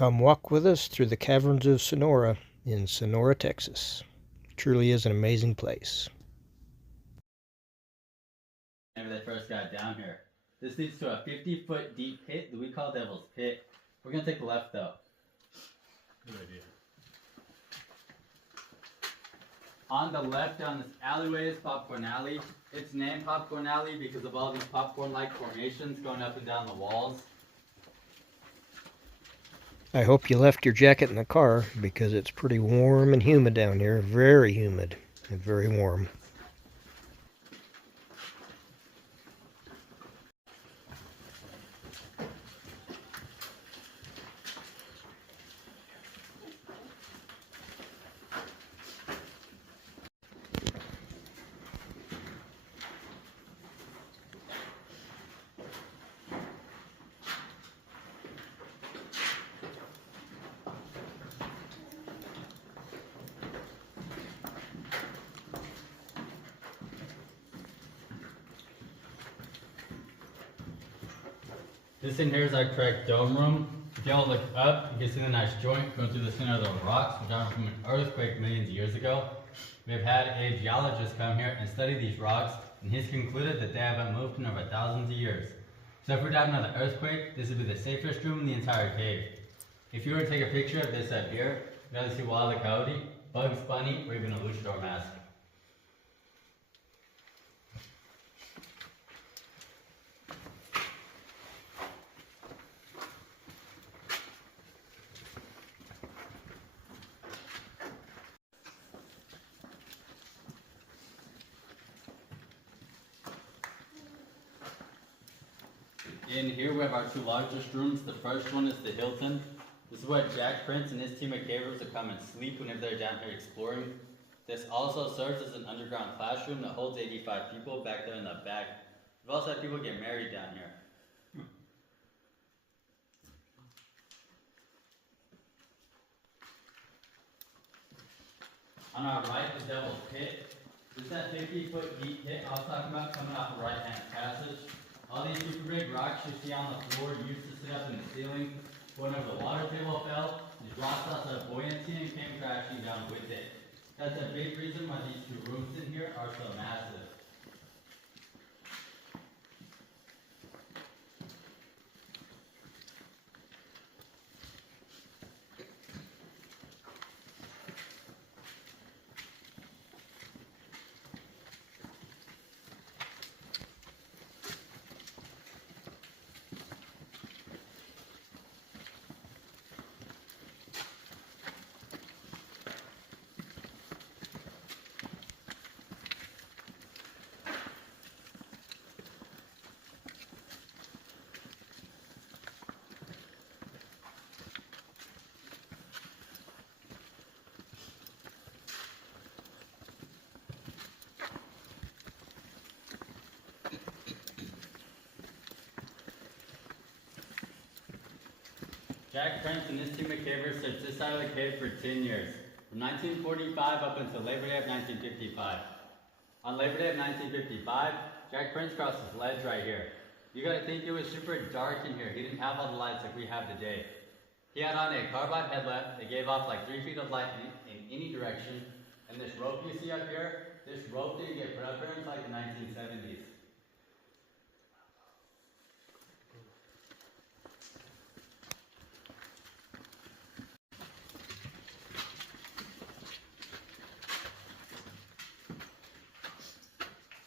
Come walk with us through the Caverns of Sonora in Sonora, Texas. It truly is an amazing place. Whenever they first got down here. This leads to a 50-foot deep pit that we call Devil's Pit. We're going to take the left though. Good idea. On the left down this alleyway is Popcorn Alley. It's named Popcorn Alley because of all these popcorn-like formations going up and down the walls. I hope you left your jacket in the car because it's pretty warm and humid down here. Very humid and very warm. This in here is our correct dome room. If y'all look up, you can see the nice joint going through the center of the rocks, which are from an earthquake millions of years ago. We've had a geologist come here and study these rocks, and he's concluded that they haven't moved in over thousands of years. So if we're down another earthquake, this would be the safest room in the entire cave. If you were to take a picture of this up here, you'll see Wile E. Coyote, Bugs Bunny, or even a luchador mask. In here we have our two largest rooms. The first one is the Hilton. This is where Jack Prince and his team of cavers will come and sleep whenever they're down here exploring. This also serves as an underground classroom that holds 85 people back there in the back. We've also had people get married down here. On our right, the Devil's Pit. This is that 50-foot deep pit I was talking about coming off the right-hand passage. All these super big rocks you see on the floor used to sit up in the ceiling. Whenever the water table fell, these rocks lost their buoyancy and came crashing down with it. That's a big reason why these two rooms in here are so massive. Jack Prince and his team of cavers searched this side of the cave for 10 years, from 1945 up until Labor Day of 1955. On Labor Day of 1955, Jack Prince crossed this ledge right here. You gotta think it was super dark in here. He didn't have all the lights like we have today. He had on a carbide headlamp that gave off like 3 feet of light in any direction. And this rope you see up here, this rope didn't get put up here until like the 1970s.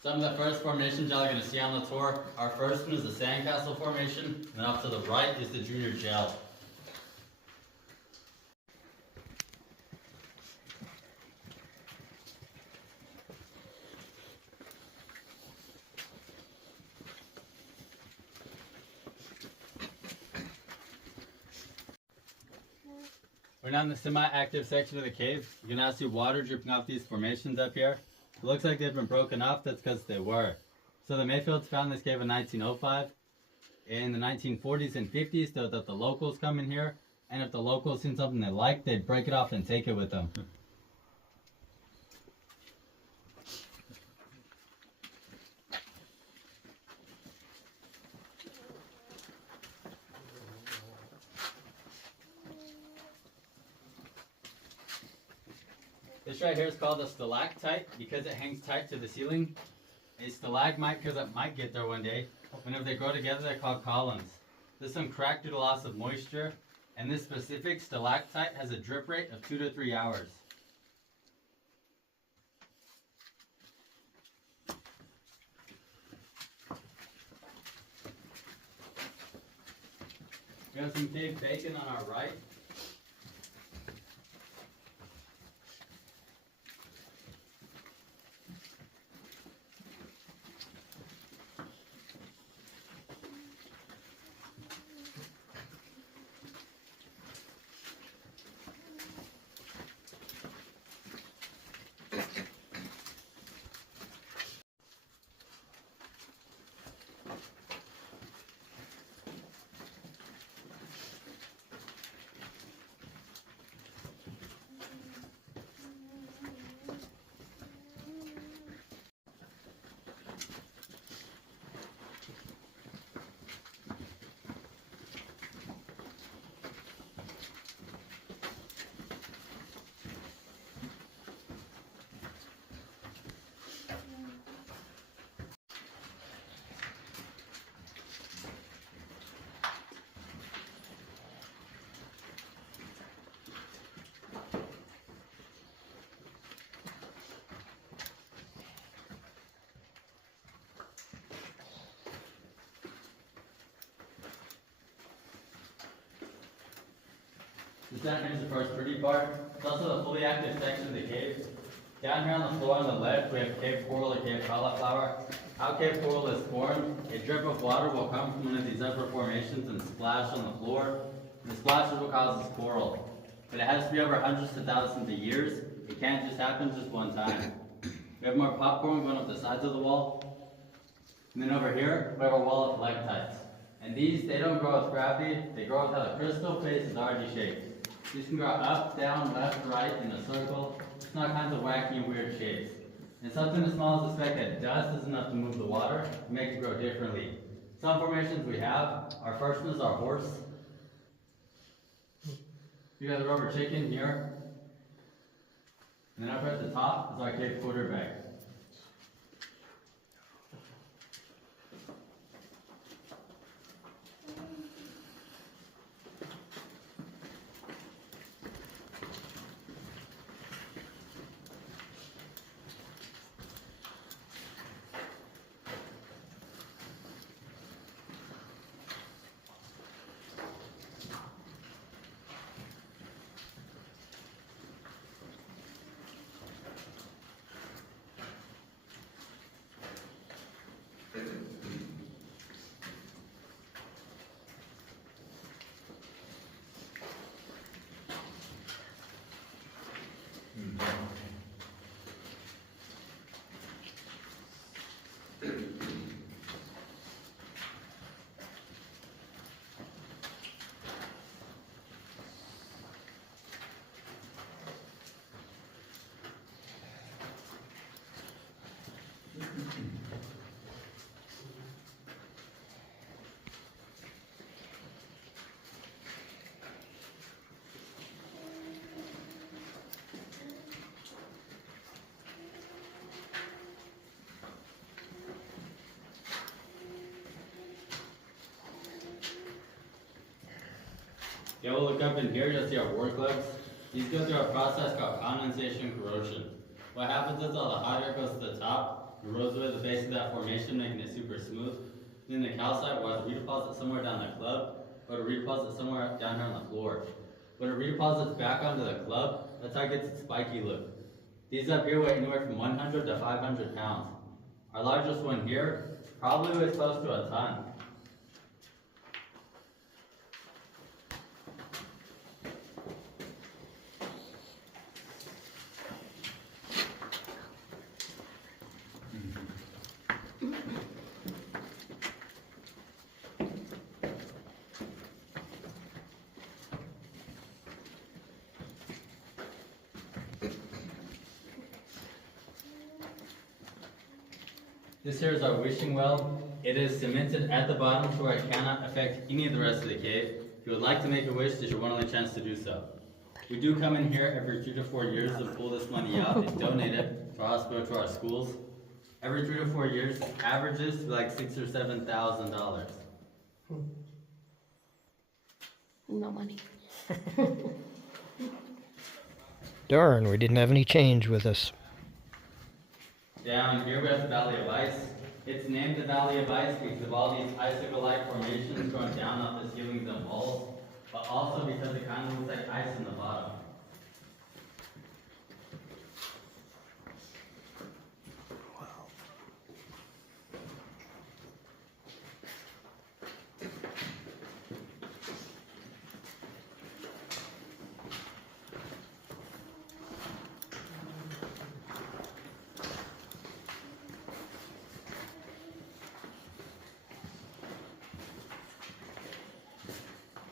Some of the first formations y'all are going to see on the tour. Our first one is the Sandcastle Formation, and then off to the right is the Junior Gel. We're now in the semi-active section of the cave. You can now see water dripping off these formations up here. It looks like they've been broken off. That's because they were. So the Mayfields found this cave in 1905. In the 1940s and 50s, they thought the locals come in here, and if the locals seen something they liked, they'd break it off and take it with them. This right here is called a stalactite because it hangs tight to the ceiling. A stalagmite because it might get there one day. Whenever they grow together, they're called columns. This one cracked due to loss of moisture, and this specific stalactite has a drip rate of 2 to 3 hours. We have some cave bacon on our right. This down here is the first pretty part. It's also the fully active section of the cave. Down here on the floor on the left, we have cave coral or cave cauliflower. How cave coral is formed, a drip of water will come from one of these upper formations and splash on the floor. And the splash is what causes coral. But it has to be over hundreds to thousands of years. It can't just happen just one time. We have more popcorn going up the sides of the wall. And then over here, we have a wall of stalactites. And these, they don't grow with gravity, they grow with how the crystal face is already shaped. These can grow up, down, left, right, in a circle. It's all kinds of wacky and weird shapes. And something as small as the fact that dust is enough to move the water to make it grow differently. Some formations we have, our first one is our horse. You got the rubber chicken here. And then up at the top is our cave quarterback. Yeah, we'll look up in here, you'll see our work gloves. These go through a process called condensation corrosion. What happens is all the hot air goes to the top, erodes away the base of that formation, making it super smooth. Then the calcite will either redeposit somewhere down the club, or to redeposit somewhere down here on the floor. When it redeposits back onto the club, that's how it gets its spiky look. These up here weigh anywhere from 100 to 500 pounds. Our largest one here probably weighs close to a ton. This here is our wishing well. It is cemented at the bottom to where it cannot affect any of the rest of the cave. If you would like to make a wish, this is your one only chance to do so. We do come in here every 3 to 4 years to pull this money out and donate it to our hospital, to our schools. Every 3 to 4 years, averages like $6,000 or $7,000. No money. Darn, we didn't have any change with us. Down here we have the Valley of Ice. It's named the Valley of Ice because of all these icicle-like formations going down off the ceilings and walls, but also because it kind of looks like ice in the bottom.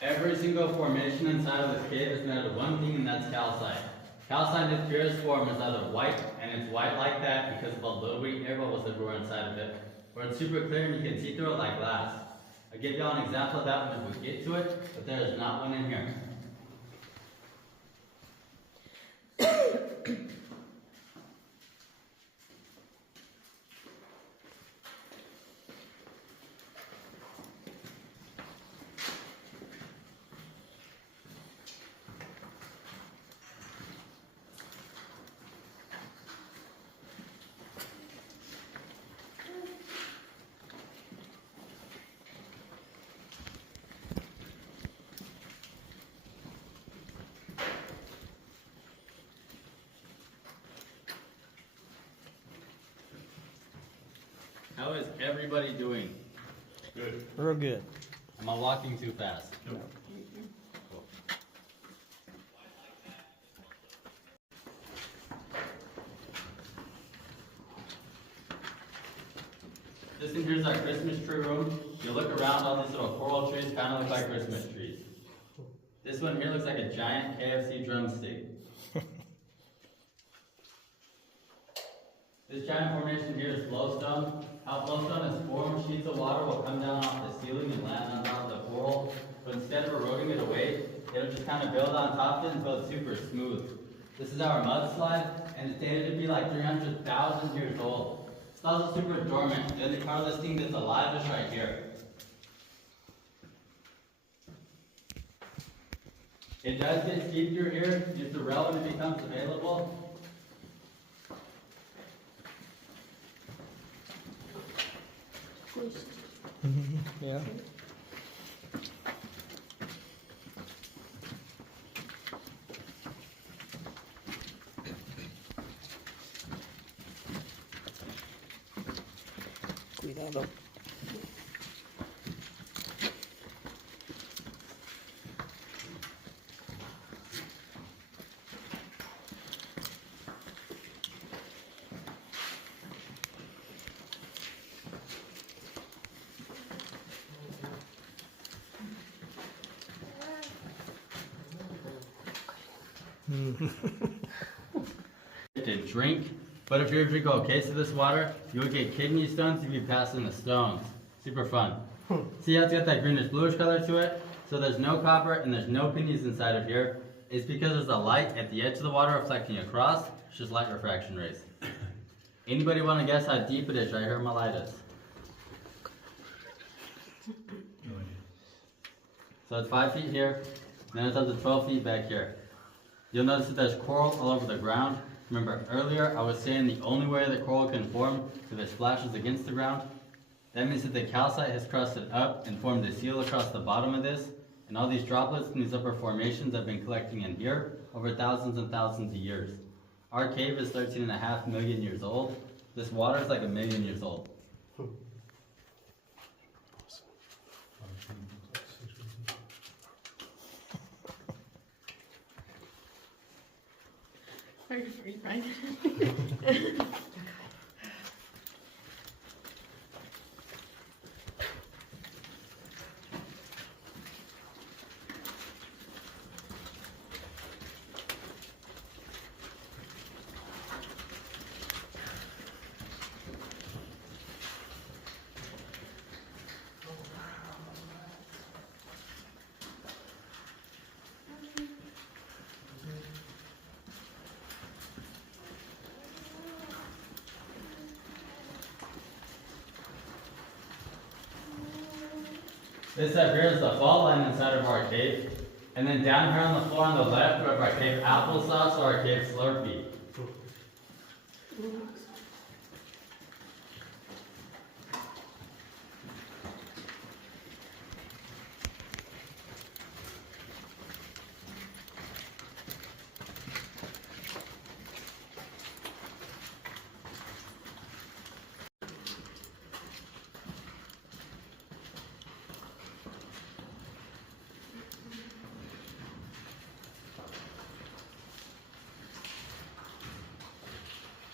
Every single formation inside of this cave is made out of one thing, and that's calcite. Calcite in its purest form is either white, and it's white like that because of all the little air bubbles everywhere inside of it, or it's super clear and you can see through it like glass. I'll give y'all an example of that when we get to it, but there is not one in here. How is everybody doing? Good. Real good. Am I walking too fast? Nope. Cool. This in here is our Christmas tree room. You look around, all these little coral trees kind of look like Christmas trees. This one here looks like a giant KFC drumstick. This giant formation here is flowstone. How flowstone is formed, sheets of water will come down off the ceiling and land on top of the coral. But instead of eroding it away, it'll just kind of build on top of it until it's super smooth. This is our mudslide, and it's dated to be like 300,000 years old. It's also super dormant. The only part of this thing that's alive is right here. It does get steep through here. Just the rail when it becomes available. Yeah. Cuidado. To drink, but if you were to drink a whole case of this water, you would get kidney stones if you pass in the stones. Super fun. See how it's got that greenish bluish color to it? So there's no copper and there's no pennies inside of here. It's because there's a light at the edge of the water reflecting across. It's just light refraction rays. Anybody want to guess how deep it is right here where my light is? No idea. So it's 5 feet here, then it's up to 12 feet back here. You'll notice that there's coral all over the ground. Remember earlier I was saying the only way that coral can form is if it splashes against the ground. That means that the calcite has crusted up and formed a seal across the bottom of this, and all these droplets and these upper formations have been collecting in here over thousands and thousands of years. Our cave is 13.5 million years old. This water is like 1 million years old. Are you free, right? This up here is the fault line inside of our cave. And then down here on the floor on the left, we have our cave applesauce or our cave slurpee.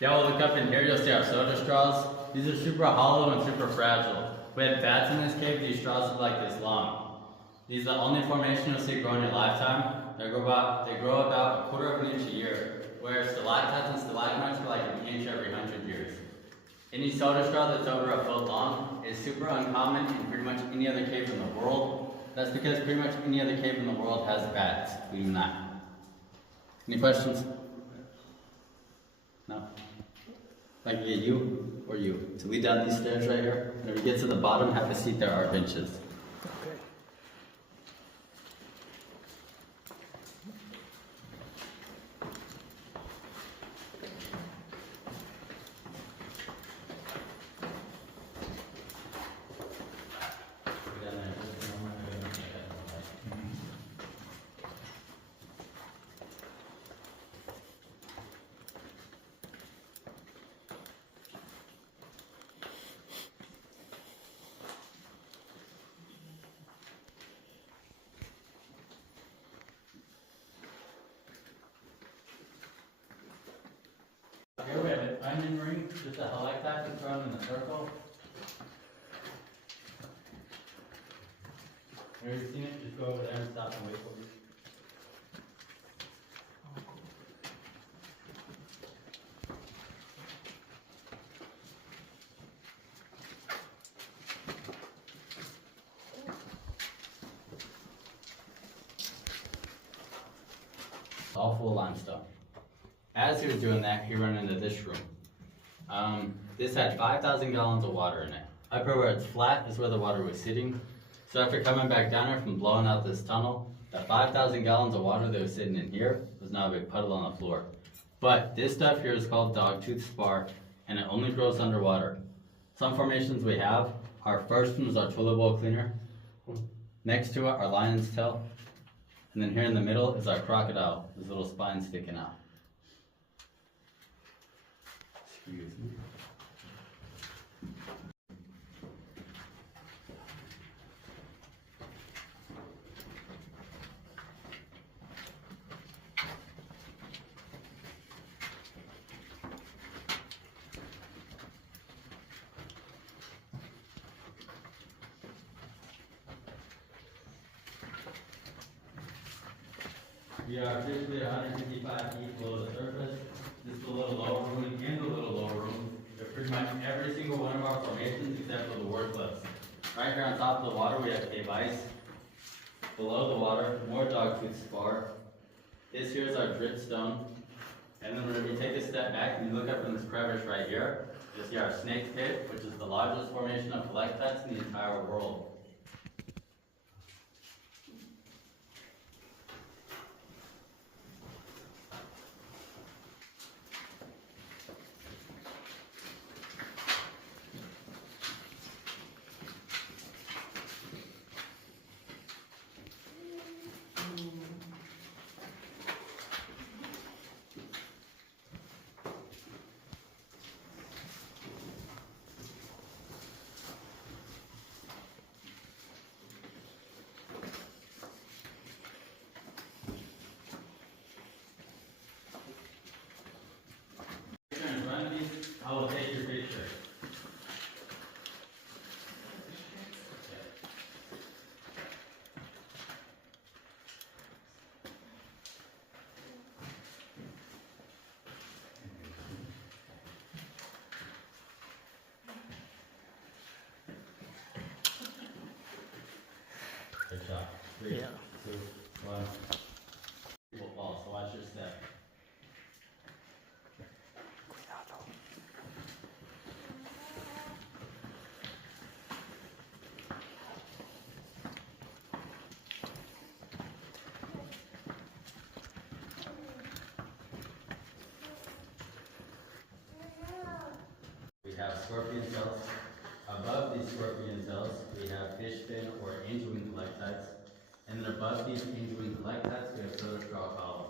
Yeah, we'll look up in here, you'll see our soda straws. These are super hollow and super fragile. We had bats in this cave, these straws are like this long. These are the only formation you'll see grow in your lifetime. They grow about a quarter of an inch a year, whereas stalactites and stalagmites are like an inch every 100 years. Any soda straw that's over a foot long is super uncommon in pretty much any other cave in the world. That's because pretty much any other cave in the world has bats. We do not. Any questions? No? Like you or you. To lead down these stairs right here. When we get to the bottom, have a seat, there are benches. Okay. Here we have an onion ring, just a helicopter thrown in a circle. Have you seen it? Just go over there and stop and wait for me. All full limestone. As he was doing that, he ran into this room. This had 5,000 gallons of water in it. Up here where it's flat is where the water was sitting. So after coming back down here from blowing out this tunnel, that 5,000 gallons of water that was sitting in here was now a big puddle on the floor. But this stuff here is called dogtooth spar, and it only grows underwater. Some formations we have, our first one is our toilet bowl cleaner. Next to it, our lion's tail. And then here in the middle is our crocodile, his little spine sticking out. Excuse me. We are officially 155 feet below the surface. This is the little lower room and the little lower room. They're pretty much every single one of our formations except for the word cliffs. Right here on top of the water we have cave ice. Below the water, more dogtooth spar. This here is our dripstone. And then when we take a step back and you look up in this crevice right here, you'll see our snake pit, which is the largest formation of stalactites in the entire world. I will take your picture. Good shot. 3, 2, 1. Will fall, so watch your step. scorpion cells. Above these scorpion cells, we have fish fin or angel wing collectites. And then above these angel wing collectites, we have soda straw columns.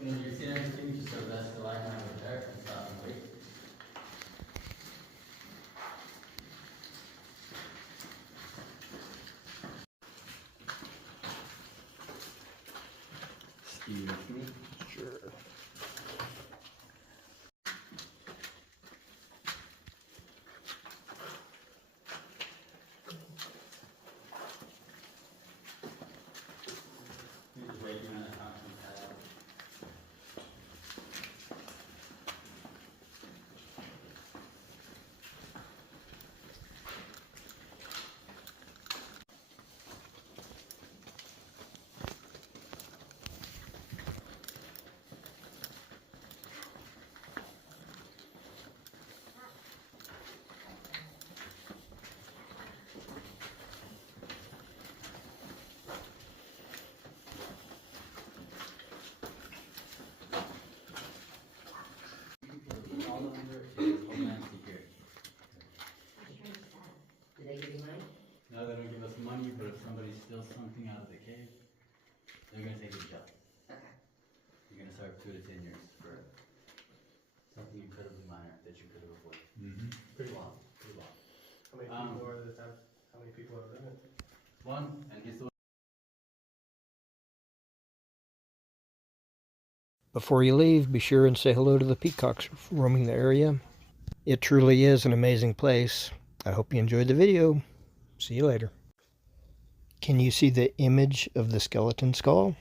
When you've seen everything, just go best to line over there and stop and wait. Excuse me. Sure. Just wait a minute, I'll keep that up. All under is Homeland Security. Do they give you money? No, they don't give us money, but if somebody steals something out of the cave, they're gonna take you to jail. Okay. You're gonna serve 2 to 10 years for something incredibly minor that you could have avoided. Mm-hmm. Pretty long, pretty long. How many people are the time? How many people are living? One, and he's the Before you leave, be sure and say hello to the peacocks roaming the area. It truly is an amazing place. I hope you enjoyed the video. See you later. Can you see the image of the skeleton skull?